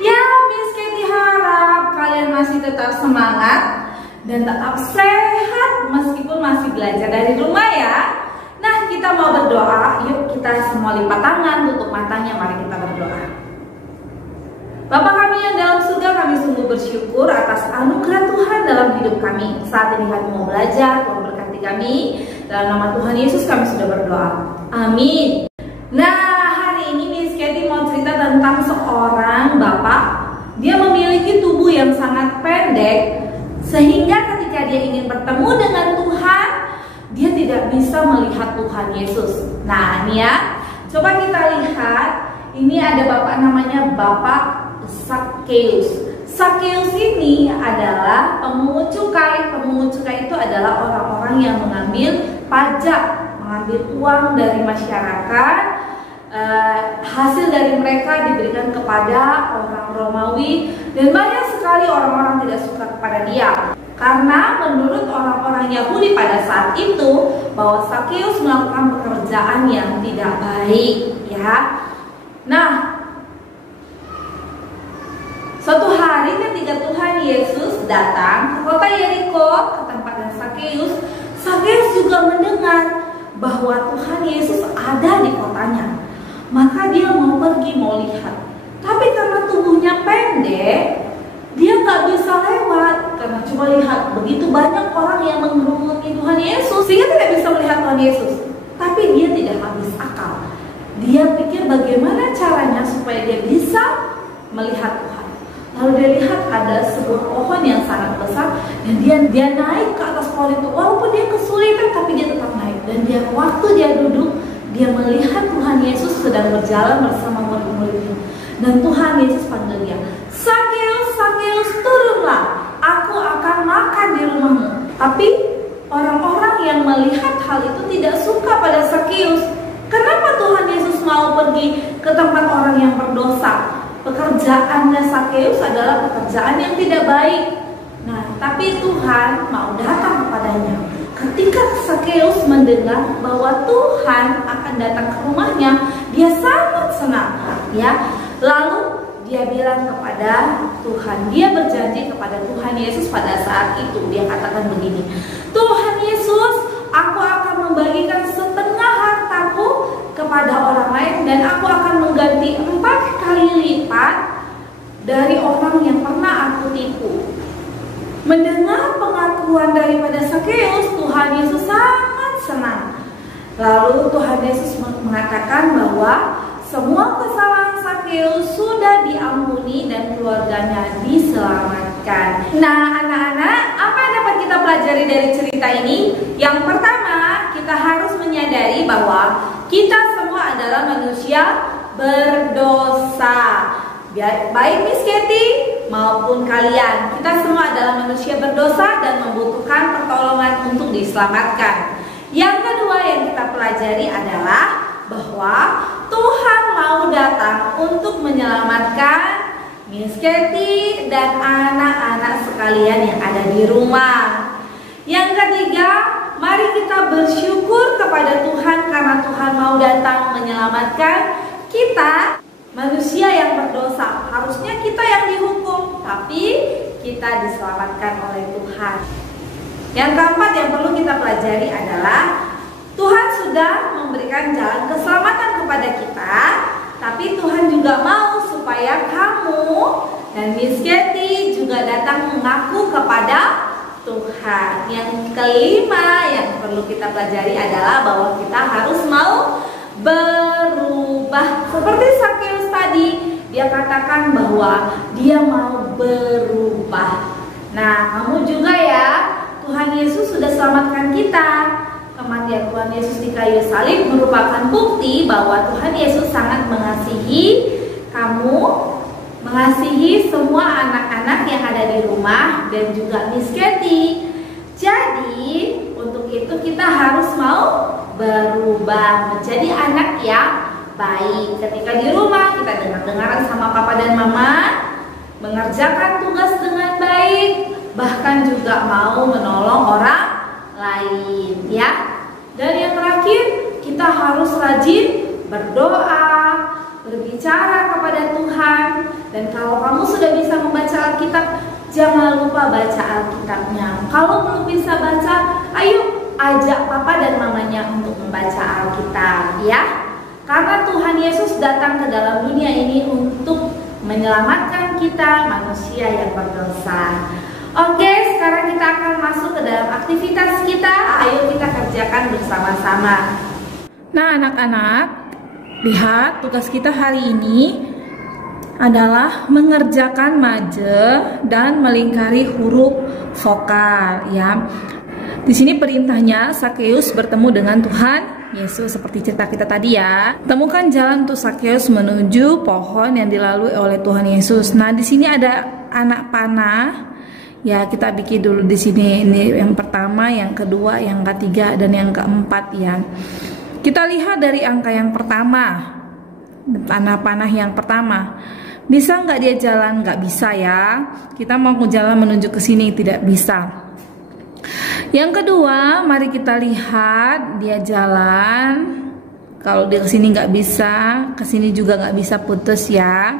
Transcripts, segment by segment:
Ya, Miss Katie harap kalian masih tetap semangat dan tetap sehat meskipun masih belajar dari rumah ya. Nah, kita mau berdoa. Yuk kita semua lipat tangan, tutup matanya, mari kita berdoa. Bapa kami yang dalam surga, kami sungguh bersyukur atas anugerah Tuhan dalam hidup kami. Saat ini kami mau belajar, Tuhan berkati kami. Dalam nama Tuhan Yesus kami sudah berdoa. Amin. Nah, hari ini Miss Katie mau cerita tentang seorang bapak. Dia memiliki tubuh yang sangat pendek, sehingga ketika dia ingin bertemu dengan Tuhan, dia tidak bisa melihat Tuhan Yesus. Nah, ini ya, coba kita lihat. Ini ada bapak namanya Bapak Sakeus. Sakeus ini adalah pemungut cukai. Pemungut cukai itu adalah orang-orang yang mengambil pajak, mengambil uang dari masyarakat. Hasil dari mereka diberikan kepada orang Romawi, dan banyak sekali orang-orang tidak suka kepada dia karena menurut orang-orang Yahudi pada saat itu bahwa Sakeus melakukan pekerjaan yang tidak baik ya. Nah, suatu hari ketika Tuhan Yesus datang ke kota Yeriko, ke tempatnya Sakeus, Sakeus juga mendengar bahwa Tuhan Yesus ada di kotanya. Maka dia mau pergi, mau lihat. Tapi karena tubuhnya pendek, dia nggak bisa lewat. Karena cuma lihat begitu banyak orang yang mengerumuni Tuhan Yesus, sehingga tidak bisa melihat Tuhan Yesus. Tapi dia tidak habis akal. Dia pikir bagaimana caranya supaya dia bisa melihat Tuhan. Lalu dia lihat ada sebuah pohon yang sangat besar, dan dia naik ke atas pohon itu. Walaupun dia kesulitan, tapi dia tetap naik. Dan waktu dia duduk, dia melihat Tuhan Yesus sedang berjalan bersama murid-muridnya. Dan Tuhan Yesus panggil dia, Sakeus, Sakeus, turunlah, aku akan makan di rumahmu. Tapi orang-orang yang melihat hal itu tidak suka pada Sakeus. Kenapa Tuhan Yesus mau pergi ke tempat orang yang berdosa? Pekerjaannya Sakeus adalah pekerjaan yang tidak baik. Nah, tapi Tuhan mau datang kepadanya. Ketika Sakeus mendengar bahwa Tuhan akan datang ke rumahnya, dia sangat senang ya. Lalu dia bilang kepada Tuhan, dia berjanji kepada Tuhan Yesus pada saat itu. Dia katakan begini, Tuhan Yesus, aku akan membagikan setengah hartaku kepada orang lain, dan aku akan mengganti 4 kali lipat dari orang yang pernah aku tipu. Mendengar pengakuan daripada Sakeus, Tuhan Yesus sangat senang. Lalu Tuhan Yesus mengatakan bahwa semua kesalahan Sakeus sudah diampuni dan keluarganya diselamatkan. Nah, anak-anak, apa yang dapat kita pelajari dari cerita ini? Yang pertama, kita harus menyadari bahwa kita semua adalah manusia berdosa. Baik Miss Katie maupun kalian, kita semua adalah manusia berdosa dan membutuhkan pertolongan untuk diselamatkan. Yang kedua yang kita pelajari adalah bahwa Tuhan mau datang untuk menyelamatkan Miss Katie dan anak-anak sekalian yang ada di rumah. Yang ketiga, mari kita bersyukur kepada Tuhan karena Tuhan mau datang menyelamatkan kita. Manusia yang berdosa, harusnya kita yang dihukum, tapi kita diselamatkan oleh Tuhan. Yang keempat yang perlu kita pelajari adalah Tuhan sudah memberikan jalan keselamatan kepada kita, tapi Tuhan juga mau supaya kamu dan Miss Katie juga datang mengaku kepada Tuhan. Yang kelima yang perlu kita pelajari adalah bahwa kita harus mau berubah. Seperti Sakeus tadi, dia katakan bahwa dia mau berubah. Nah, kamu juga ya, Tuhan Yesus sudah selamatkan kita. Kematian Tuhan Yesus di kayu salib merupakan bukti bahwa Tuhan Yesus sangat mengasihi kamu, mengasihi semua anak-anak yang ada di rumah, dan juga Miss Katie. Jadi, untuk itu kita harus mau berubah menjadi anak yang baik. Ketika di rumah kita dengar-dengaran sama papa dan mama, mengerjakan tugas dengan baik, bahkan juga mau menolong orang lain ya. Dan yang terakhir, kita harus rajin berdoa, berbicara kepada Tuhan, sudah bisa membaca Alkitab, jangan lupa baca Alkitabnya. Kalau belum bisa baca, ayo ajak papa dan mamanya untuk membaca Alkitab ya. Karena Tuhan Yesus datang ke dalam dunia ini untuk menyelamatkan kita manusia yang berdosa. Oke, sekarang kita akan masuk ke dalam aktivitas kita. Ayo kita kerjakan bersama-sama. Nah anak-anak, lihat tugas kita hari ini adalah mengerjakan maje dan melingkari huruf vokal ya. Di sini perintahnya Sakeus bertemu dengan Tuhan Yesus seperti cerita kita tadi ya. Temukan jalan untuk Sakeus menuju pohon yang dilalui oleh Tuhan Yesus. Nah, di sini ada anak panah. Ya, kita bikin dulu di sini. Ini yang pertama, yang kedua, yang ketiga, dan yang keempat ya. Kita lihat dari angka yang pertama, panah yang pertama. Bisa nggak dia jalan? Nggak bisa ya. Kita mau jalan menuju ke sini, tidak bisa. Yang kedua, mari kita lihat dia jalan. Kalau dia ke sini nggak bisa, ke sini juga nggak bisa, putus ya.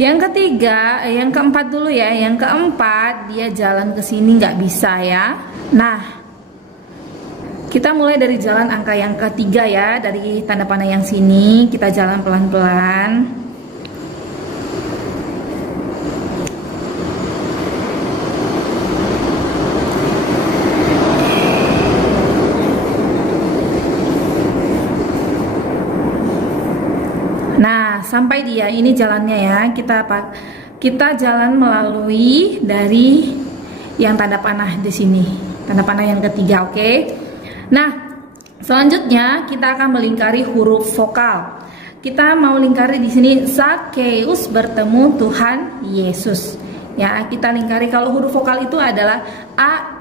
Yang ketiga, yang keempat dulu ya. Yang keempat, dia jalan ke sini nggak bisa ya. Nah, kita mulai dari jalan angka yang ketiga ya, dari tanda panah yang sini, kita jalan pelan-pelan. Nah, sampai dia, ini jalannya ya. Kita jalan melalui dari yang tanda panah di sini, tanda panah yang ketiga, oke? Nah, selanjutnya kita akan melingkari huruf vokal. Kita mau lingkari di sini Sakeus bertemu Tuhan Yesus. Ya, kita lingkari. Kalau huruf vokal itu adalah A,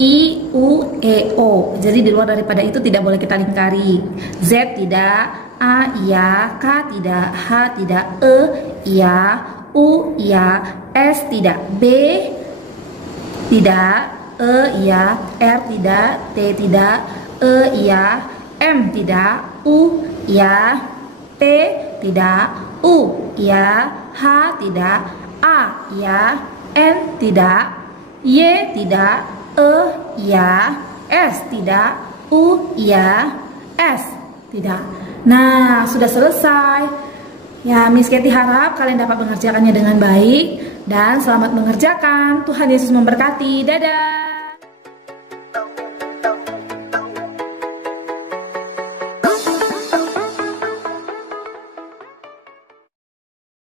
I, U, E, O. Jadi di luar daripada itu tidak boleh kita lingkari. Z tidak, A iya, K tidak, H tidak, E iya, U iya, S tidak, B tidak, E iya, R tidak, T tidak, E iya, M tidak, U iya, T tidak, U iya, H tidak, A iya, N tidak, Y tidak, E iya, S tidak, U iya, S tidak. Nah, sudah selesai. Ya, Miss Katy harap kalian dapat mengerjakannya dengan baik dan selamat mengerjakan. Tuhan Yesus memberkati. Dadah.